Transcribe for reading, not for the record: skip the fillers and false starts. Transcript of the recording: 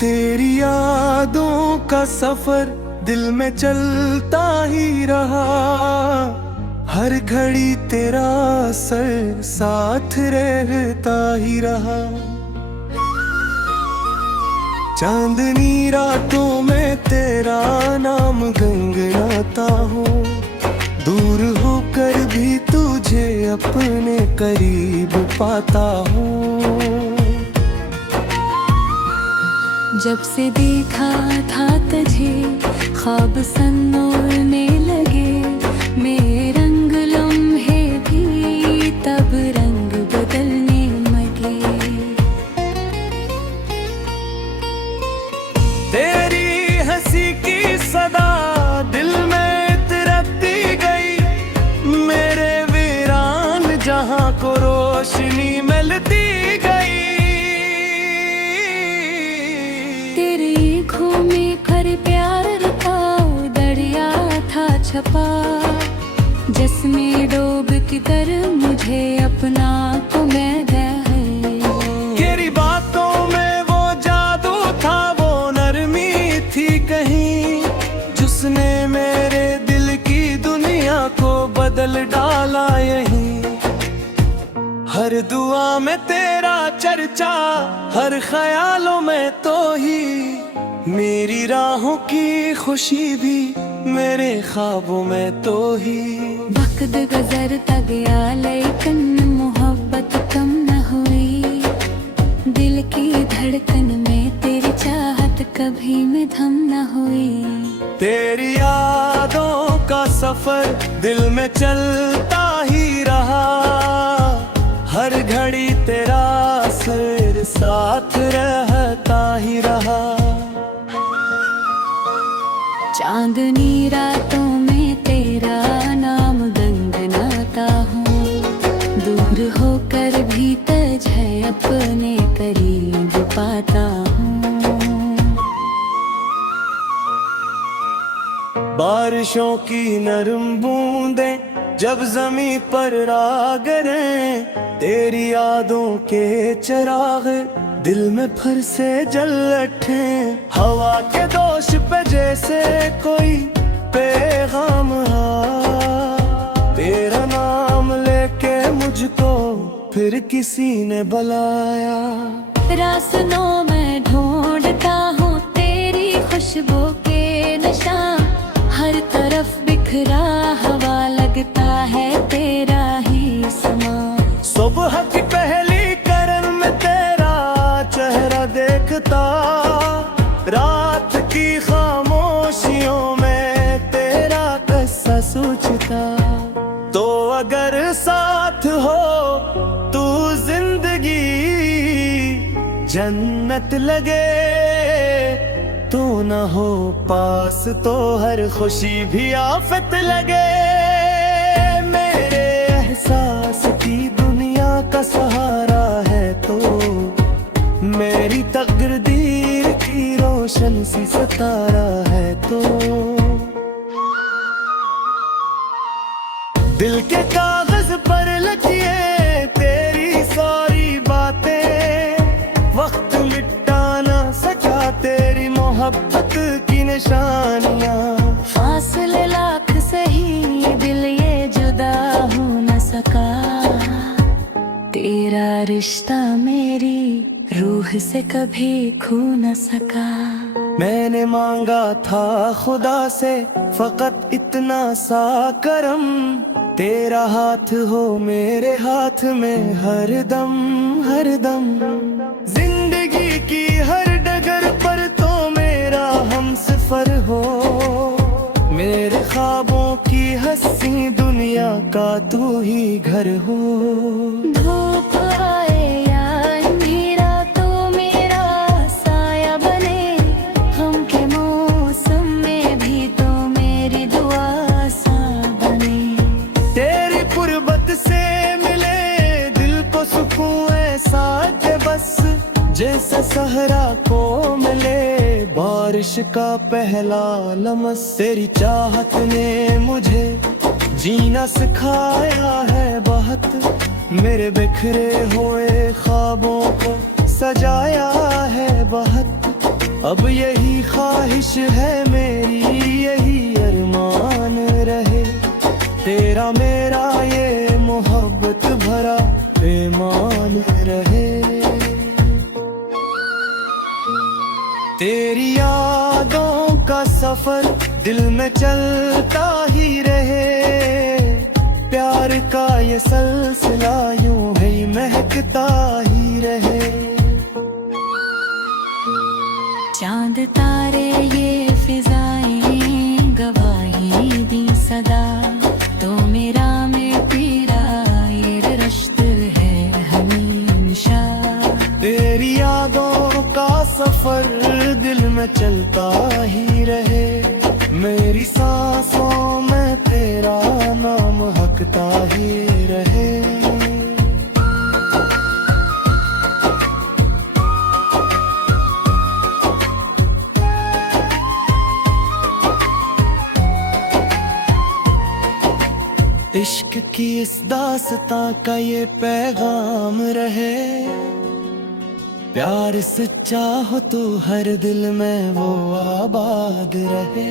तेरी यादों का सफर दिल में चलता ही रहा, हर घड़ी तेरा असर साथ रहता ही रहा। चांदनी रातों में तेरा नाम गुनगुनाता हूँ, दूर होकर भी तुझे अपने करीब पाता हूँ। जब से देखा था तुझे ख्वाब सनोरने लगे, मेरे रंग लम्हे भी तब रंग बदलने लगे। तेरी हंसी की सदा दिल में तिरकती गई, मेरे वीरान जहां को रोशनी मिलती गई। तेरी आँखों में खर प्यार रखा दरिया था छपा, जिसमें डूब कर मुझे अपना को मैं तेरी बातों में वो जादू था, वो नरमी थी कहीं, जिसने मेरे दिल की दुनिया को बदल डाला यहीं। हर दुआ में तेरा चर्चा, हर ख्यालों में तो ही, मेरी राहों की खुशी भी मेरे ख्वाबों में तो ही। वक्त गुजरता गया लेकिन मोहब्बत कम न हुई, दिल की धड़कन में तेरी चाहत कभी में थम न हुई। तेरी यादों का सफर दिल में चलता ही रहा, हर घड़ी तेरा असर साथ रहता ही रहा। चांदनी रातों में तेरा नाम गुनगुनाता हूँ, दूर होकर भी तुझे अपने करीब पाता हूँ। बारिशों की नरम बूंदें जब जमीन पर आ गिरे, तेरी यादों के चिराग दिल में फिर से जल उठे। हवा के दोष पे जैसे कोई पैगाम आ, तेरा नाम लेके मुझको फिर किसी ने बुलाया। रास्तों में ढूंढता हूँ तेरी खुशबू के निशान, हर तरफ बिखरा हवा लगता है तेरा ही समा। सुबह की पहली करन में तेरा चेहरा देखता, रात की खामोशियों में तेरा किस्सा सोचता। तो अगर साथ हो तू जिंदगी जन्नत लगे, तू न हो पास तो हर खुशी भी आफत लगे। मेरे एहसास की दुनिया का सहारा है तो, मेरी तकदीर की रोशन सी सितारा है तो। दिल के कागज पर लिखिए तेरी सारी बातें, वक्त मिटा ना सका तेरी मोहब्बत की निशानियां। फासले लाख सही दिल ये जुदा हो न सका, तेरा रिश्ता मेरी रूह से कभी खो न सका। मैंने मांगा था खुदा से फकत इतना सा करम, तेरा हाथ हो मेरे हाथ में हर दम हर दम। जिंदगी की हर डगर पर तो मेरा हमसफर हो, मेरे ख्वाबों की हंसी दुनिया का तू ही घर हो। धूप आए या अंधेरा तो मेरा साया बने, गम के मौसम में भी तो मेरी दुआ सा बने। तेरी कुर्बत से मिले दिल को सुकून ऐसा के बस, जैसे सहरा को मिले बारिश का पहला लम्स। तेरी चाहत ने मुझे जीना सिखाया है बहुत, मेरे बिखरे हुए ख्वाबों को सजाया है बहुत। अब यही ख्वाहिश है मेरी, यही अरमान रहे, तेरा मेरा ये मोहब्बत भरा पैमान रहे। तेरी यादों का सफर दिल में चलता ही रहे, प्यार का ये सिलसिला यूं ही महकता ही रहे। चांद तारे ये फिजाएं गवाही दी सदा, तो मेरा में तेरा ये रिश्ता है हमेशा। तेरी यादों का सफर दिल में चलता ही रहे, मेरी सांसों में तेरा नाम महकता ही रहे। इश्क की इस दास्तां का ये पैगाम रहे, प्यार सच्चा हो तो हर दिल में वो आबाद रहे।